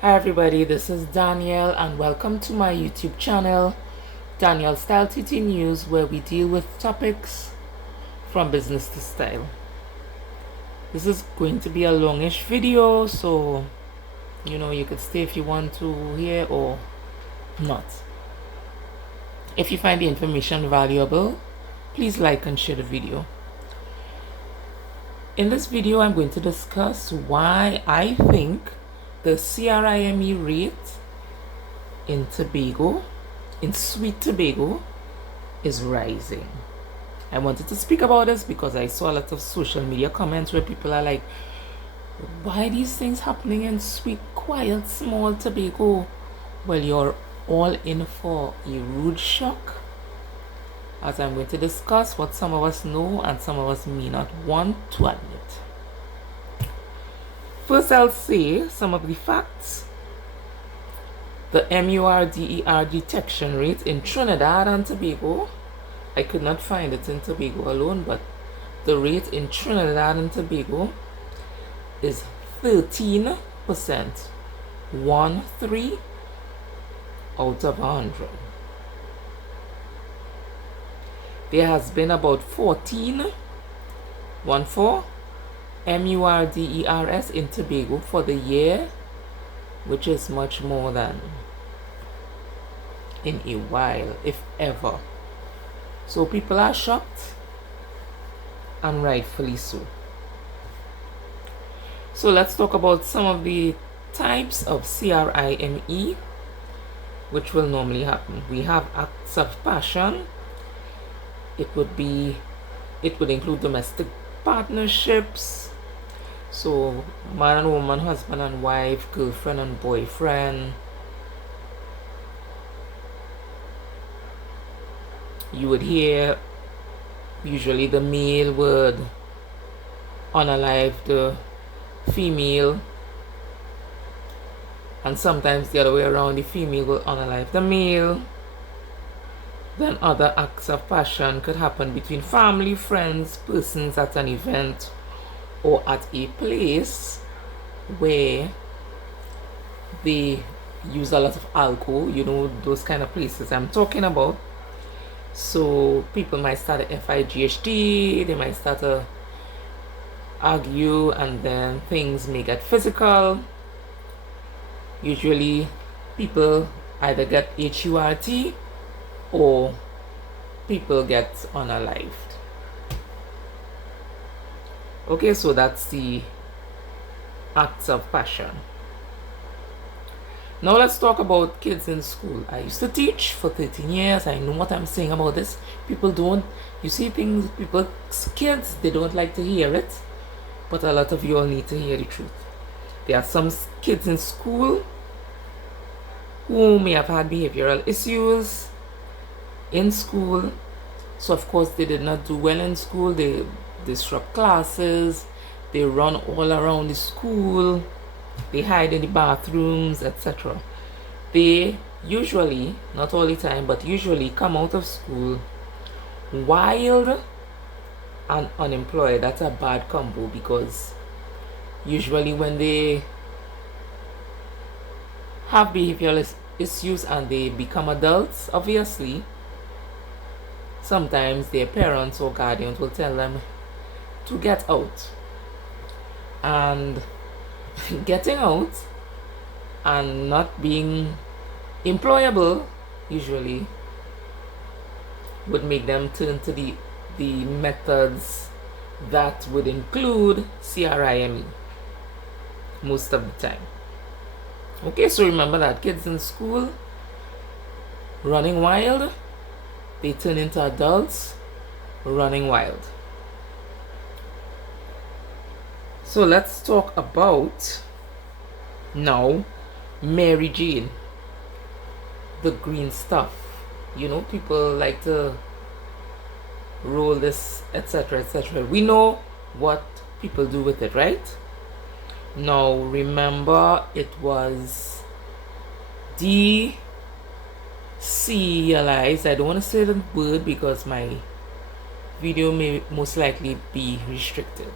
Hi everybody, this is Danielle and welcome to my YouTube channel, Danielle Style TT News, where we deal with topics from business to style. This is going to be a longish video, so you could stay if you want to hear or not. If you find the information valuable, please like and share the video. In this video, I'm going to discuss why I think the CRIME rate in Sweet Tobago, is rising. I wanted to speak about this because I saw a lot of social media comments where people are like, why are these things happening in sweet, quiet, small Tobago? Well, you're all in for a rude shock, as I'm going to discuss what some of us know and some of us may not want to admit. First, I'll say some of the facts. The MURDER detection rate in Trinidad and Tobago, I could not find it in Tobago alone, but the rate in Trinidad and Tobago is 13%, 13 out of 100. There has been about 14 MURDERS in Tobago for the year, which is much more than in a while, if ever. So people are shocked, and rightfully so. So let's talk about some of the types of CRIME which will normally happen. We have acts of passion. It would include domestic partnerships, so man and woman, husband and wife, girlfriend and boyfriend. You would hear usually the male would unalive the female, and sometimes the other way around, the female will unalive the male. Then other acts of passion could happen between family, friends, persons at an event or at a place where they use a lot of alcohol, those kind of places I'm talking about. So people might start a FIGHT, they might start to argue, and then things may get physical. Usually people either get HURT or people get unalived. Okay, so that's the acts of passion. Now let's talk about kids in school. I used to teach for 13 years. I know what I'm saying about this. Kids, they don't like to hear it, but a lot of you all need to hear the truth. There are some kids in school who may have had behavioral issues in school. So of course they did not do well in school. They disrupt classes, they run all around the school, they hide in the bathrooms, etc. They usually, not all the time, but usually come out of school wild and unemployed. That's a bad combo, because usually when they have behavioral issues and they become adults, obviously sometimes their parents or guardians will tell them to get out. And getting out and not being employable usually would make them turn to the methods that would include CRIME most of the time. Okay, so remember that kids in school running wild, they turn into adults running wild. So let's talk about now Mary Jane, the green stuff. People like to roll this, etc., etc. We know what people do with it, right? Now remember, it was deserialized. I don't want to say the word because my video may most likely be restricted.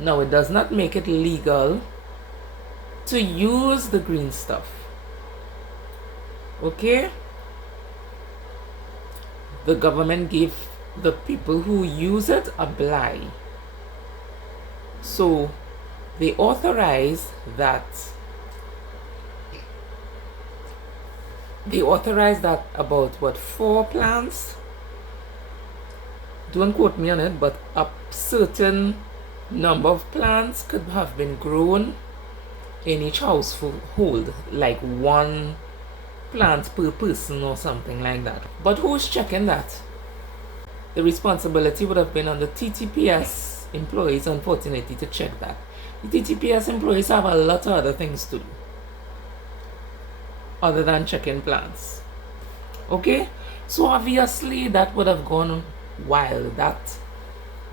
Now, it does not make it legal to use the green stuff. Okay? The government gave the people who use it a bly. So they authorized that about 4 plants, don't quote me on it, but a certain number of plants could have been grown in each household, like 1 plant per person or something like that. But who's checking that? The responsibility would have been on the TTPS employees, unfortunately, to check that. The TTPS employees have a lot of other things to do other than checking plants. Okay? So obviously that would have gone wild, that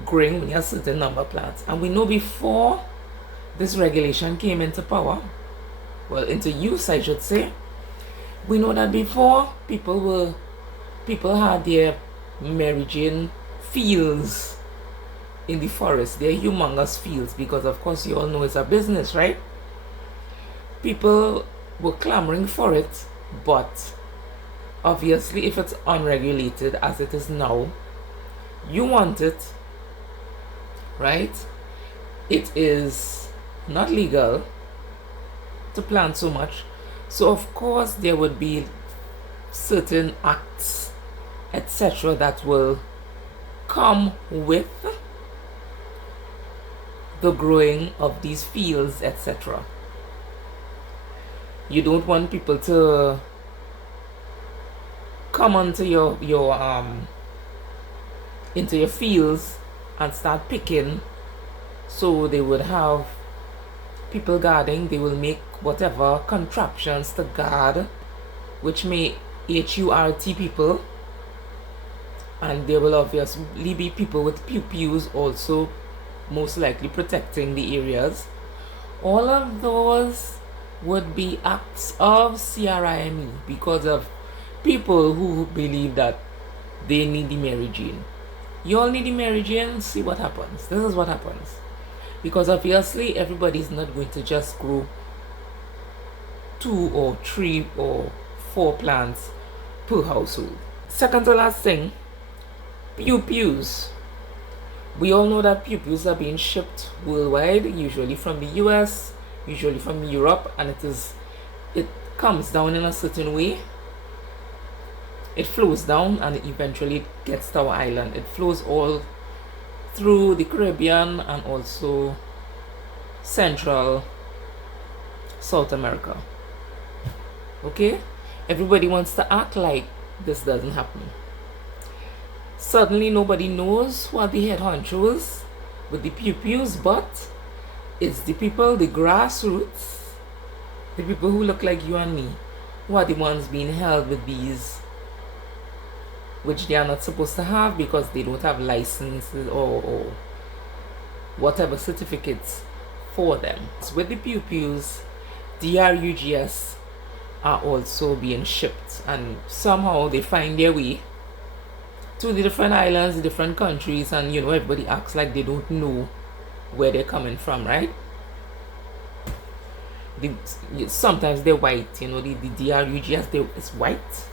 growing when you have a certain number of plants. And we know before this regulation came into power, well, into use I should say, we know that before people had their Mary Jane fields in the forest, their humongous fields, because of course you all know it's a business, right? People were clamoring for it, but obviously if it's unregulated as it is now, you want it, right? It is not legal to plant so much, so of course there would be certain acts, etc., that will come with the growing of these fields, etc. You don't want people to come onto your into your fields and start picking. So they would have people guarding. They will make whatever contraptions to guard, which may HURT people, and there will obviously be people with pew-pews also, most likely protecting the areas. All of those would be acts of CRIME because of people who believe that they need the Mary Jane. You all need the Mary Jane, see what happens. This is what happens. Because obviously everybody's not going to just grow 2 or 3 or 4 plants per household. Second to last thing, pew-pews. We all know that pew-pews are being shipped worldwide, usually from the US, usually from Europe, and it comes down in a certain way. It flows down and eventually it gets to our island. It flows all through the Caribbean and also Central South America. Okay? Everybody wants to act like this doesn't happen. Certainly nobody knows what the head honcho is with the pew-pews, but it's the people, the grassroots, the people who look like you and me, who are the ones being held with these, which they are not supposed to have because they don't have licenses or whatever certificates for them. So with the pew-pews, DRUGS are also being shipped, and somehow they find their way to the different islands, the different countries, and everybody acts like they don't know where they're coming from, right? Sometimes they're white, the DRUGS, it's white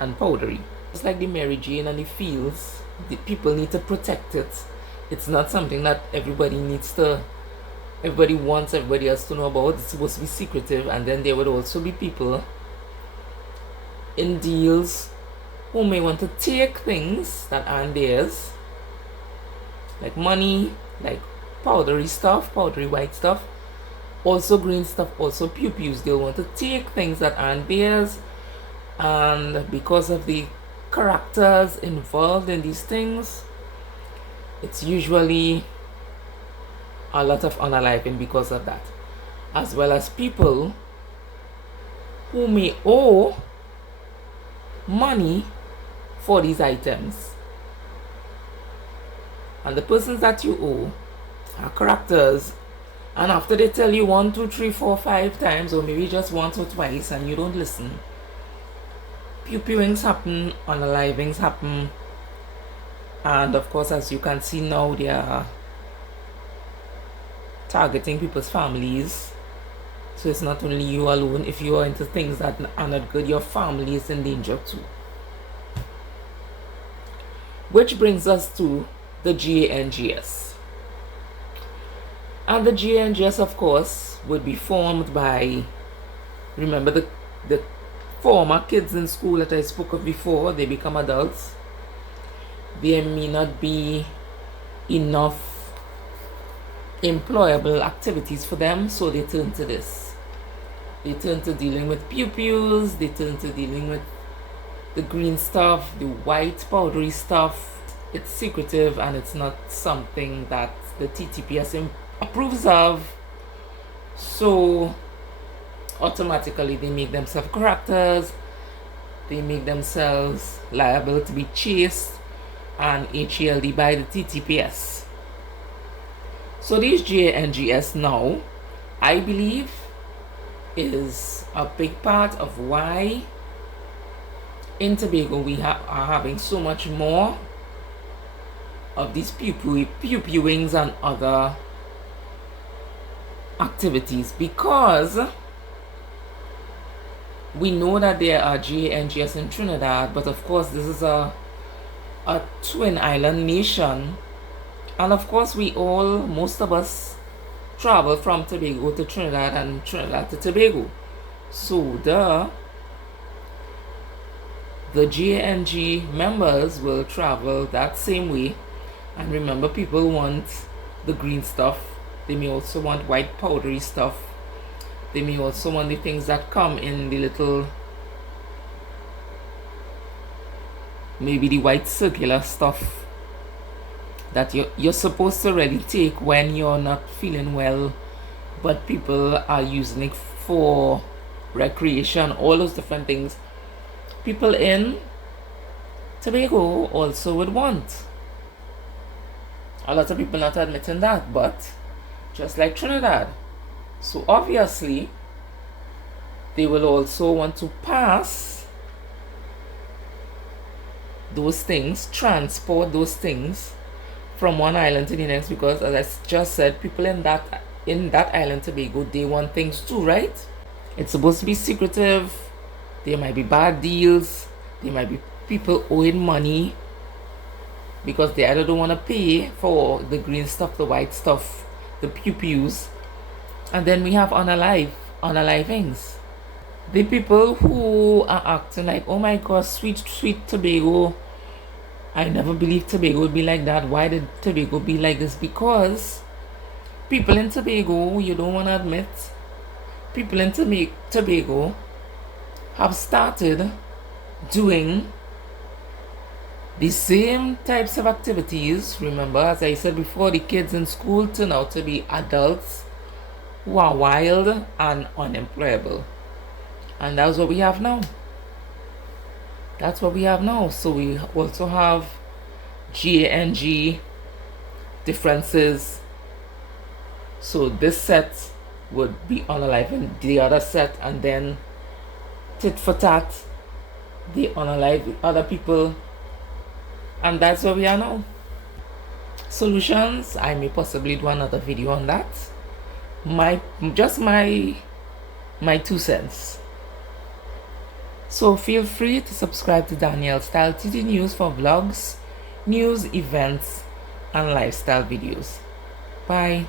and powdery. It's like the Mary Jane and the fields. The people need to protect it. It's not something that everybody wants everybody else to know about. It's supposed to be secretive. And then there would also be people in deals who may want to take things that aren't theirs, like money, like powdery stuff, powdery white stuff, also green stuff, also pew-pews. They'll want to take things that aren't theirs, and because of the characters involved in these things, it's usually a lot of unaliving because of that, as well as people who may owe money for these items, and the persons that you owe are characters, and after they tell you 1, 2, 3, 4, 5 times, or maybe just once or twice, and you don't listen, pew-pewings happen, unalivings happen, and of course, as you can see now, they are targeting people's families So it's not only you alone. If you are into things that are not good, your family is in danger too. Which brings us to the GANGS. And the GANGS, of course, would be formed by, remember the former kids in school that I spoke of before, they become adults. There may not be enough employable activities for them, so they turn to this. They turn to dealing with pew-pews, they turn to dealing with the green stuff, the white powdery stuff. It's secretive and it's not something that the TTPS approves of. So automatically they make themselves characters, they make themselves liable to be chased and HELD by the TTPS. So these GANGS now, I believe, is a big part of why in Tobago we are having so much more of these pew-pewings and other activities, because we know that there are GANGS in Trinidad, but of course this is a twin island nation, and of course most of us travel from Tobago to Trinidad and Trinidad to Tobago. So the GANG members will travel that same way. And remember, people want the green stuff. They may also want white powdery stuff. They may also want the things that come in the little, maybe the white circular stuff that you're supposed to really take when you're not feeling well, but people are using it for recreation, all those different things. People in Tobago also would want. A lot of people not admitting that, but just like Trinidad. So obviously, they will also want to pass those things, transport those things from one island to the next, because as I just said, people in that island Tobago, they want things too, right? It's supposed to be secretive. There might be bad deals. There might be people owing money because they either don't want to pay for the green stuff, the white stuff, the pew-pews. And then we have unalivings. The people who are acting like, oh my gosh, sweet, sweet Tobago. I never believed Tobago would be like that. Why did Tobago be like this? Because people in Tobago, you don't want to admit, people in Tobago have started doing the same types of activities. Remember, as I said before, the kids in school turn out to be adults who are wild and unemployable. And that's what we have now. That's what we have now. So we also have GANG differences. So this set would be unalive the other set, and then tit for tat, they unalive other people. And that's where we are now. Solutions, I may possibly do another video on that. Just my 2 cents. So feel free to subscribe to Danielle Style TT News for vlogs, news, events, and lifestyle videos. Bye.